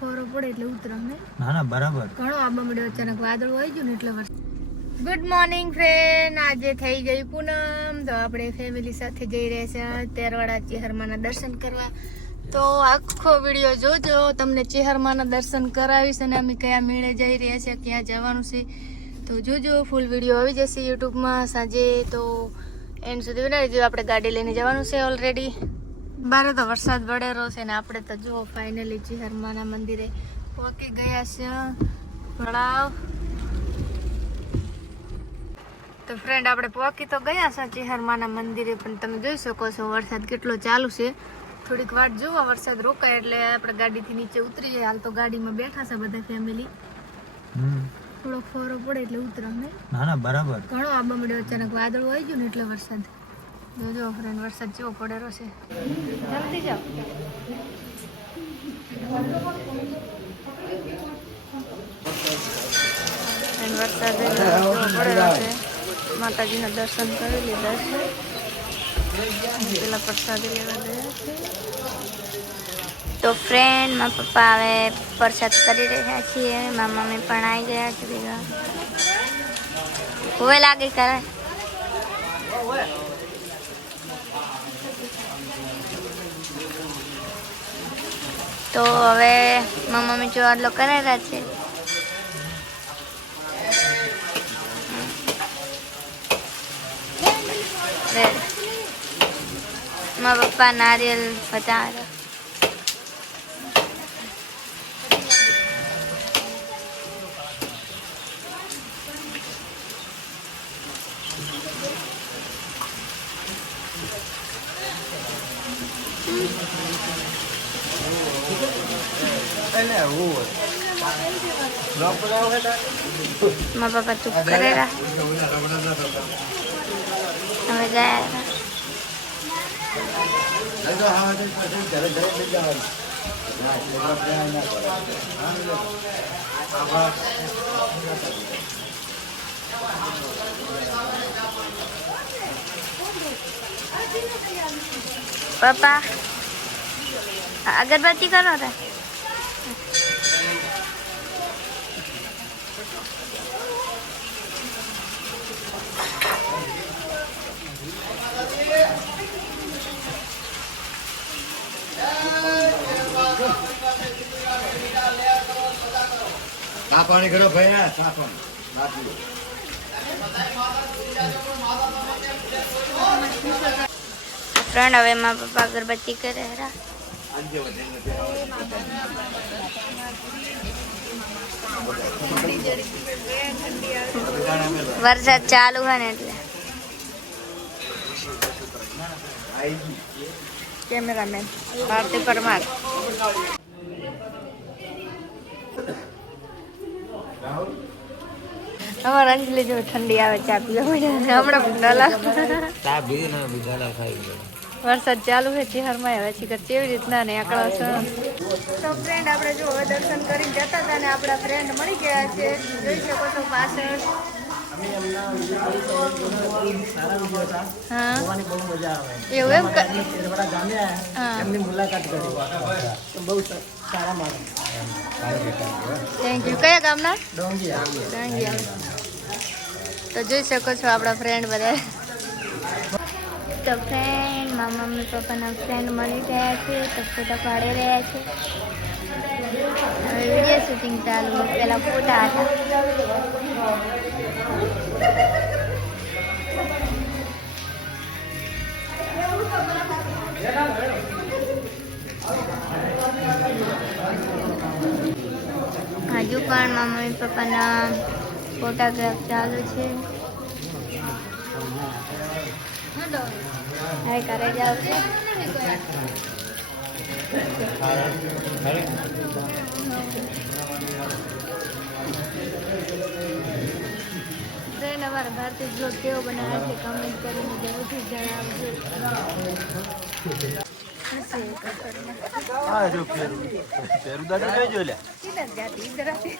ફોરો પડે એટલે ઉતરો ને ના ના બરાબર ઘણો આબા મળ્યો અચાનક વાદળ આવી ગયું ને એટલે ગુડ મોર્નિંગ ફ્રેન્ડ આજે થઈ ગઈ પૂનમ તો આપણે ફેમિલી સાથે જઈ રહ્યા છે તેરવાડા ચેહરમાના દર્શન કરવા તો આખો વિડીયો જોજો તમને ચેહરમાના દર્શન કરાવીશ અને અમે કયા મેળે જઈ રહ્યા છે ક્યાં જવાનું છે તો જોજો ફૂલ વિડીયો આવી જશે યુટ્યુબમાં સાંજે તો એન્ડ સુધી બનાવી જો આપણે ગાડી લઈને જવાનું છે ઓલરેડી બારે તો વરસાદ પડેલો છે ને આપણે તો જો ફાઇનલી ચેહરમાના મંદિરે પહોંચી ગયા છે ભણાવ તો ફ્રેન્ડ આપણે પહોંચી તો ગયા છે ચેહરમાના મંદિરે પણ તમે જોઈ શકો છો વરસાદ કેટલો ચાલુ છે થોડીક વાર જોવા વરસાદ રોકાય એટલે આપણે ગાડીથી નીચે ઉતરીએ હાલ તો ગાડીમાં બેઠા છે બધા ફેમિલી થોડોક ફોરો પડે એટલે ઉતરો ને ના ના બરાબર ઘણો આબા મળ્યો અચાનક વાદળ આવી ગયું ને એટલે વરસાદ જોજો ફ્રેન્ડ વરસાદ જેવો પડેલો છે જલ્દી જાઓ વરસાદ પડેલો છે માતાજીના દર્શન કરી લીધા છે પેલા પ્રસાદી લેવા ગયા છે તો ફ્રેન્ડ મારા પપ્પા હવે પ્રસાદ કરી રહ્યા છીએ મારા મમ્મી પણ આવી ગયા છે ભેગા હવે લાગે કરે તો હવે મારા મમ્મી ચોરલો કરેલા છે મારા પપ્પા નારિયેલ વધારે મારા પપ્પા ચૂપ કરેલા હવે ગયા પપ્પા અગરબત્તી કરો રે પાણી કરો ભાઈ પાણી ફ્રેન્ડ હવે મારા પપ્પા અગરબત્તી કરે હેરા વરસાદ ચાલુ હોય ને એટલે કેમેરામેન ભારતી પરમાર અમારે અંજલી જો ઠંડી આવે ચા પીવા હમણાં વરસાદ ચાલુ છે ચેહરમાં હવે ચીકર કેવી રીતના ને આકડા છે તો ફ્રેન્ડ આપણે જો હવે દર્શન કરીને જતા હતા ને આપણા ફ્રેન્ડ મળી ગયા છે જોઈ શકો છો પાછળ હા એવું એમ એમની મુલાકાત કરી બહુ સારા માણસ થેન્ક યુ કયા ગામના ડોંગિયા તો જોઈ શકો છો આપણા ફ્રેન્ડ બધા તો ફ્રેન્ડ મારા મમ્મી પપ્પાના ફ્રેન્ડ મળી ગયા છે તો ફોટા પાડી રહ્યા છે હવે વિડીયો શૂટિંગ ચાલુ પેલા ફોટા હતા હજુ પણ મારા મમ્મી પપ્પાના ફોટોગ્રાફ ચાલુ છે હાય કરે જાવ છે ફ્રેન્ડ અમારા ભારતીય બ્લોગ કેવો બનાવે છે કમેન્ટ કરીને જરૂરથી જણાવજો હા જો ફેરું દાદા જોઈ લે ઈધર આતી